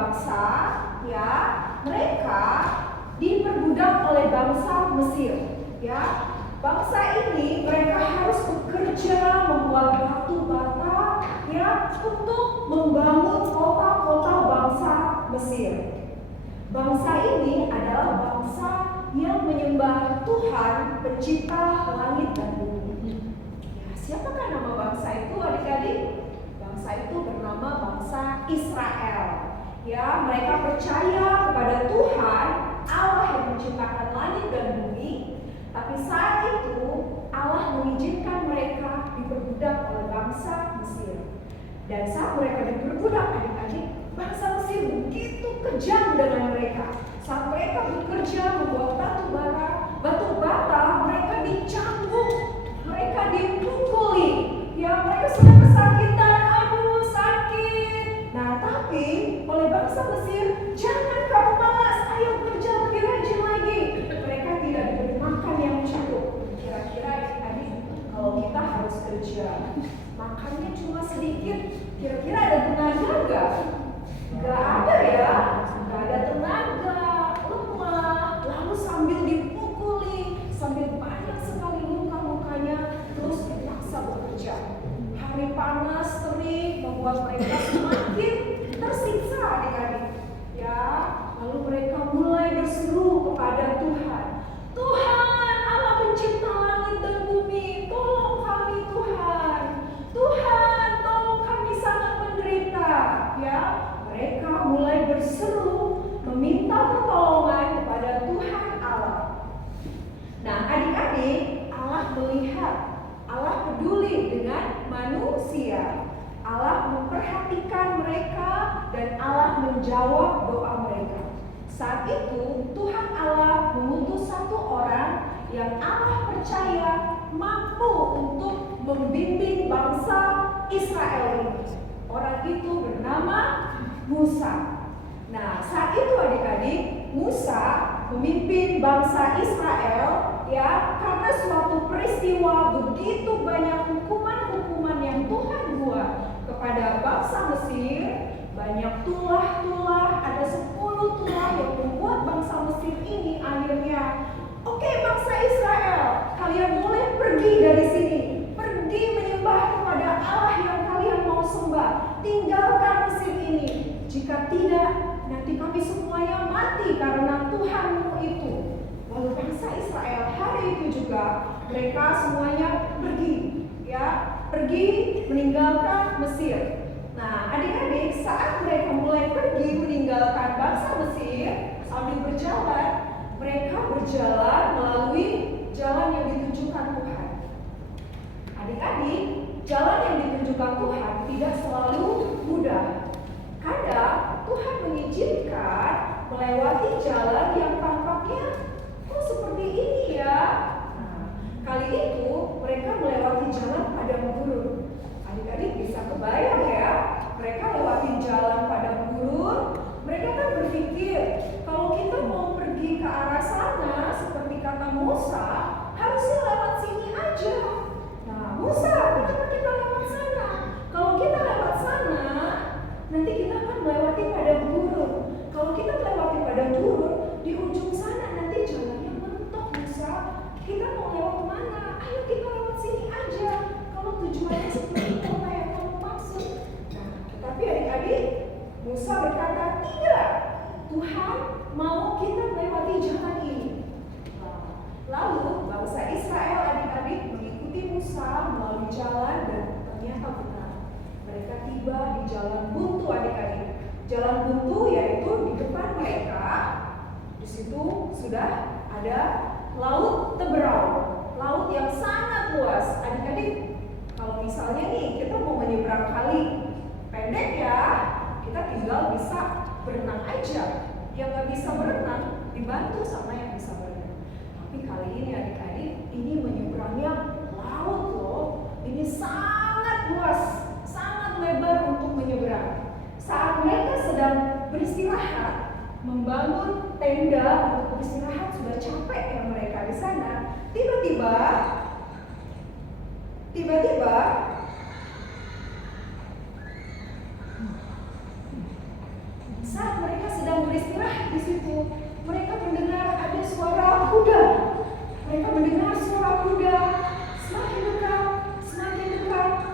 bangsa, ya, mereka diperbudak oleh bangsa Mesir, ya. Bangsa ini mereka harus bekerja membuat batu bata, ya, untuk membangun kota-kota bangsa Mesir. Bangsa ini adalah bangsa yang menyembah Tuhan pencipta langit dan bumi. Ya, siapakah nama bangsa itu, adik-adik? Bangsa itu bernama bangsa Israel. Ya, mereka percaya kepada Tuhan Allah yang menciptakan langit dan bumi. Tapi saat itu Allah mengizinkan mereka diperbudak oleh bangsa Mesir. Dan saat mereka diperbudak, adik-adik, bangsa Mesir begitu kejam dengan mereka. Saat mereka bekerja membuat batu bata, mereka dicambuk, mereka dipukuli. Ya, mereka sudah kesakitan, aduh sakit. Nah, tapi oleh bangsa Mesir, jangan kamu malas, ayo kerja lebih rajin lagi. Mereka tidak diberi makan yang cukup. Kira-kira adik-adik, kalau kita harus kerja, makannya cuma sedikit, kira-kira ada tenaga nggak? Nggak ada ya, nggak ada tenaga, lemah, lalu sambil dipukuli, sambil banyak sekali luka-lukanya, terus dipaksa bekerja. Hari panas, terik, membuat mereka semakin tersiksa, adik-adik. Ya, lalu mereka mulai berseru kepada Tuhan. Tuhan, Allah pencipta langit dan bumi, tolong kami Tuhan. Tuhan, tolong kami sangat menderita. Ya, mereka mulai berseru meminta pertolongan kepada Tuhan Allah. Nah, adik-adik, Allah melihat, Allah peduli dengan manusia. Allah memperhatikan mereka dan Allah menjawab doa mereka. Saat itu Tuhan Allah mengutus satu orang yang Allah percaya mampu untuk membimbing bangsa Israel ini. Orang itu bernama Musa. Nah, saat itu adik-adik, Musa memimpin bangsa Israel, ya, karena suatu peristiwa begitu banyak hukuman-hukuman yang Tuhan buat kepada bangsa Mesir. Banyak tulah-tulah, ada 10 tulah yang membuat bangsa Mesir ini akhirnya, oke, bangsa Israel, kalian boleh pergi dari sini, pergi menyembah kepada Allah yang kalian mau sembah, tinggalkan Mesir ini. Jika tidak, nanti kami semuanya mati karena Tuhanmu itu. Lalu bangsa Israel hari itu juga mereka semuanya pergi, ya, pergi meninggalkan Mesir. Nah, adik-adik, saat mereka mulai pergi meninggalkan bangsa Mesir, sambil berjalan, mereka berjalan melalui jalan yang ditunjukkan Tuhan. Adik-adik, jalan yang ditunjukkan Tuhan tidak selalu mudah. Kadang Tuhan mengizinkan melewati jalan yang tampaknya seperti ini ya. Nah, kali itu mereka melewati jalan padang gurun. Adik-adik bisa kebayang ya, mereka lewati jalan padang gurun. Mereka kan berpikir, kalau kita mau pergi ke arah sana, seperti kata Musa, harusnya lewat sini aja. Nah, Musa, kenapa kita lewat sana? Kalau kita lewat sana, nanti kita akan melewati padang gurun. Kalau kita melewati padang gurun, di ujung sana nanti jalannya mentok, Musa. Kita mau lewat mana? Ayo kita lewat sini aja. Kalau tujuannya seperti kota yang kamu maksud. Nah, tetapi adik-adik, Musa berkata, tidak. Tuhan mau kita melewati jalan ini. Lalu bangsa Israel, adik-adik, mengikuti Musa melalui jalan dan ternyata benar. Mereka tiba di jalan buntu, adik-adik. Jalan buntu yaitu di depan mereka, di situ sudah ada laut Teberau, laut yang sangat luas. Adik-adik, kalau misalnya nih kita mau menyeberang kali, pendek ya, kita tinggal bisa berenang aja. Yang nggak bisa berenang dibantu sama yang bisa berenang. Tapi kali ini adik-adik, ini menyeberangnya laut loh. Ini sangat luas, sangat lebar untuk menyeberang. Saat mereka sedang beristirahat, membangun tenda untuk beristirahat, sudah capek ya mereka di sana. Tiba-tiba saat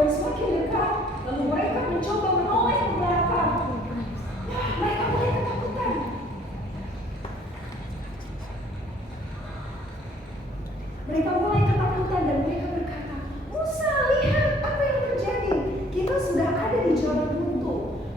dan semakin dekat. Lalu mereka mencoba menoleh ke belakang. Mereka mulai ketakutan. Mereka mulai ketakutan dan mereka berkata, Musa, lihat apa yang terjadi. Kita sudah ada di jalan buntu.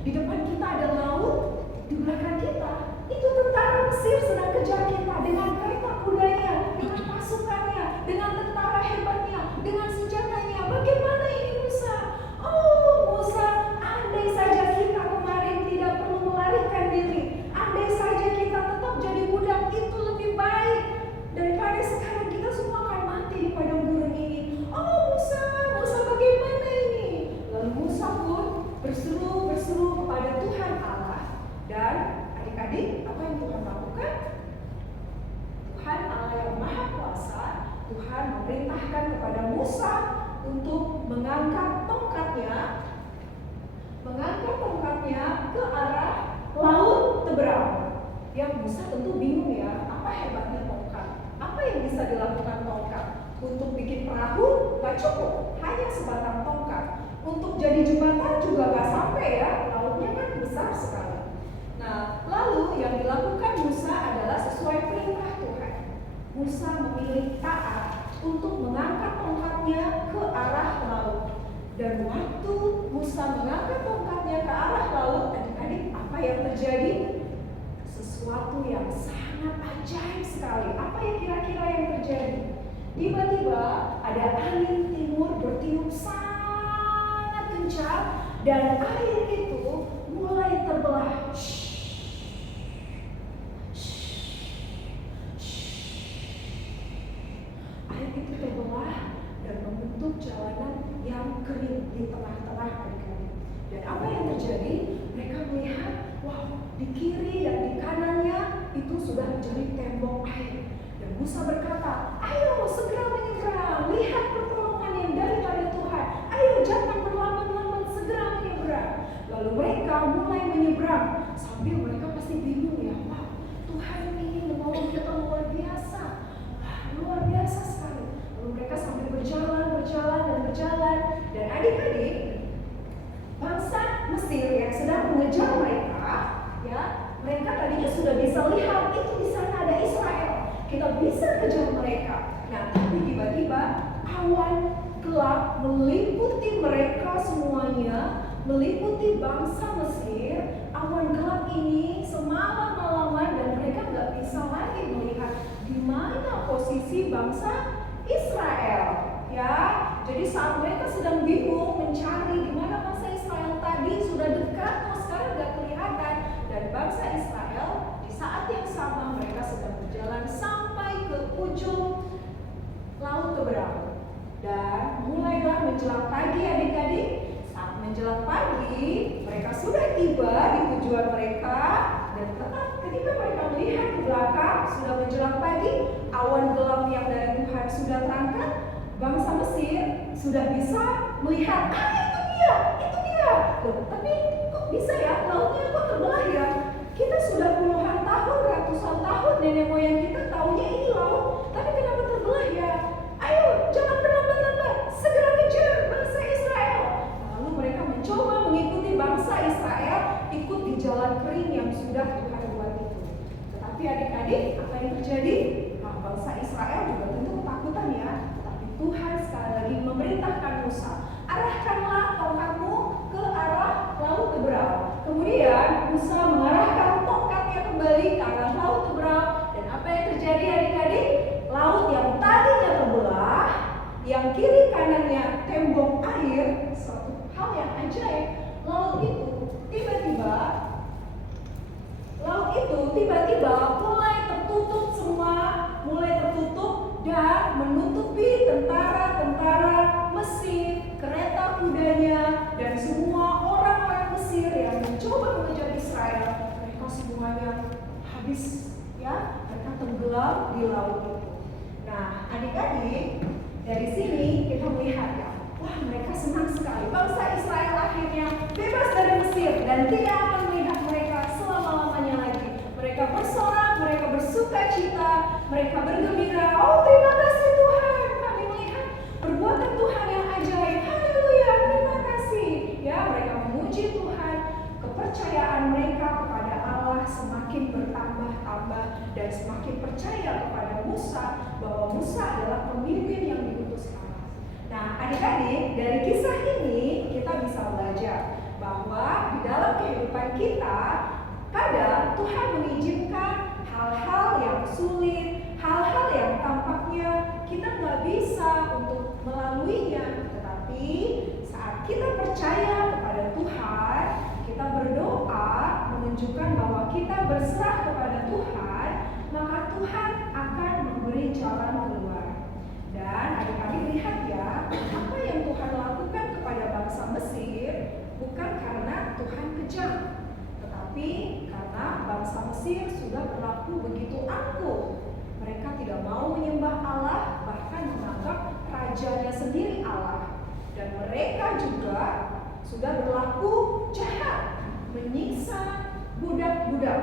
Di depan kita ada laut, di belakang kita itu tentara Mesir sedang kejar kita dengan kereta kudanya, dengan pasukannya, dengan tentara hebatnya, dengan senjatanya. Bagaimana ini Musa? Oh Musa, andai saja kita kemarin tidak perlu melarikan diri, andai saja kita tetap jadi budak, itu lebih baik daripada sekarang kita semua akan mati di padang gurun ini. Oh Musa, Musa bagaimana ini? Lalu Musa pun berseru kepada Tuhan Allah. Dan adik-adik, apa yang Tuhan lakukan? Tuhan Allah yang Maha Kuasa, Tuhan memerintahkan kepada Musa untuk mengangkat tongkatnya ke arah laut Teberau. Yang Musa tentu bingung ya, apa hebatnya tongkat? Apa yang bisa dilakukan tongkat? Untuk bikin perahu gak cukup, hanya sebatang tongkat. Untuk jadi jembatan juga gak sampai ya, lautnya kan besar sekali. Nah, lalu yang dilakukan Musa adalah sesuai perintah Tuhan. Musa memilih taat untuk mengangkat tongkatnya ke arah laut. Dan waktu Musa mengangkat tongkatnya ke arah laut, adik-adik, apa yang terjadi? Sesuatu yang sangat ajaib sekali. Apa yang kira-kira yang terjadi? Tiba-tiba ada angin timur bertiup sangat kencang dan air itu mulai terbelah. Air itu terbelah dan membentuk jalanan yang kering di tengah-tengah mereka. Dan apa yang terjadi? Mereka melihat, wow, di kiri dan di kanannya itu sudah menjadi tembok air. Dan Musa berkata, ayo segera menyeberang, lihat pertolongan yang daripada Tuhan. Ayo jangan berlambat-lambat, segera menyeberang. Lalu mereka mulai menyeberang sambil mereka pasti bingung ya, wah Tuhan ini menolong kita luar biasa. Luar biasa sekali. Lalu mereka sambil berjalan. Dan adik-adik, bangsa Mesir yang sedang mengejar mereka, ya, mereka tadinya sudah bisa lihat itu di sana ada Israel. Kita bisa kejar mereka. Nah, tapi tiba-tiba awan gelap meliputi mereka semuanya, meliputi bangsa Mesir. Awan gelap ini semalam-malaman dan mereka nggak bisa lagi melihat di mana posisi bangsa Israel. Ya, jadi saat mereka sedang bingung mencari di mana bangsa Israel tadi sudah dekat, kok sekarang nggak kelihatan. Dan bangsa Israel di saat yang sama mereka sedang berjalan sampai ke ujung laut Teberau. Dan mulailah menjelang pagi adik-adik. Saat menjelang pagi mereka sudah tiba di tujuan mereka. Dan ketika mereka melihat ke belakang sudah menjelang pagi, awan gelap yang dari Tuhan sudah terangkat. Bangsa Mesir sudah bisa melihat, itu dia. Loh, tapi kok bisa ya, lautnya kok terbelah ya? Kita sudah puluhan tahun, ratusan tahun nenek moyang kita taunya ini laut, tapi kenapa terbelah ya? Ayo, jangan berlambat-lambat, segera kejar bangsa Israel. Lalu mereka mencoba mengikuti bangsa Israel, ikut di jalan kering yang sudah Tuhan buat itu. Tetapi adik-adik, apa yang terjadi? Nah, bangsa Israel juga tentu ketakutan ya. Tuhan sekali lagi memerintahkan Musa, arahkanlah tongkatmu ke arah laut Teberau. Kemudian Musa mengarahkan tongkatnya kembali ke arah laut Teberau. Dan apa yang terjadi adik-adik? Laut yang tadinya terbelah, yang kiri kanannya tembok air, suatu hal yang ajaib. Laut itu tiba-tiba mulai tertutup semua, dan menutupi tentara-tentara Mesir, kereta kudanya, dan semua orang-orang Mesir yang mencoba mengejar Israel. Mereka semuanya habis, ya, mereka tenggelam di laut itu. Nah, adik-adik, dari sini kita melihat ya, wah mereka senang sekali. Bangsa Israel akhirnya bebas dari Mesir dan tidak akan melihat mereka selama-lamanya lagi. Mereka bersorak, mereka bersuka cita, mereka bergembira. Oh terima kasih Tuhan, kami melihat perbuatan Tuhan yang ajaib. Haleluya, adik-adik, dari kisah ini kita bisa belajar bahwa di dalam kehidupan kita kadang Tuhan mengizinkan hal-hal yang sulit, hal-hal yang tampaknya kita nggak bisa untuk melaluinya. Tetapi saat kita percaya kepada Tuhan, kita berdoa menunjukkan bahwa kita berserah kepada Tuhan, maka Tuhan akan memberi jalan keluar. Dan adik-adik lihat ya, apa yang Tuhan lakukan kepada bangsa Mesir bukan karena Tuhan kejam, tetapi karena bangsa Mesir sudah berlaku begitu angkuh. Mereka tidak mau menyembah Allah, bahkan menganggap rajanya sendiri Allah. Dan mereka juga sudah berlaku jahat, menyiksa budak-budak.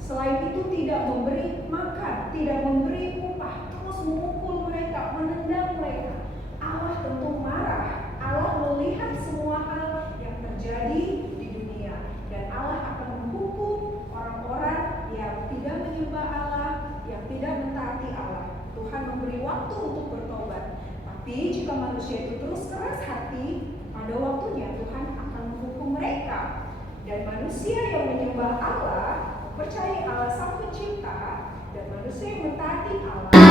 Selain itu tidak memberi makan, tidak memberi upah, terus memukul mereka, menendang mereka. Allah tentu marah. Allah melihat semua hal yang terjadi di dunia, dan Allah akan menghukum orang-orang yang tidak menyembah Allah, yang tidak mentaati Allah. Tuhan memberi waktu untuk bertobat. Tapi jika manusia itu terus keras hati, pada waktunya Tuhan akan menghukum mereka. Dan manusia yang menyembah Allah, percaya Allah Sang Pencipta, dan manusia yang mentaati Allah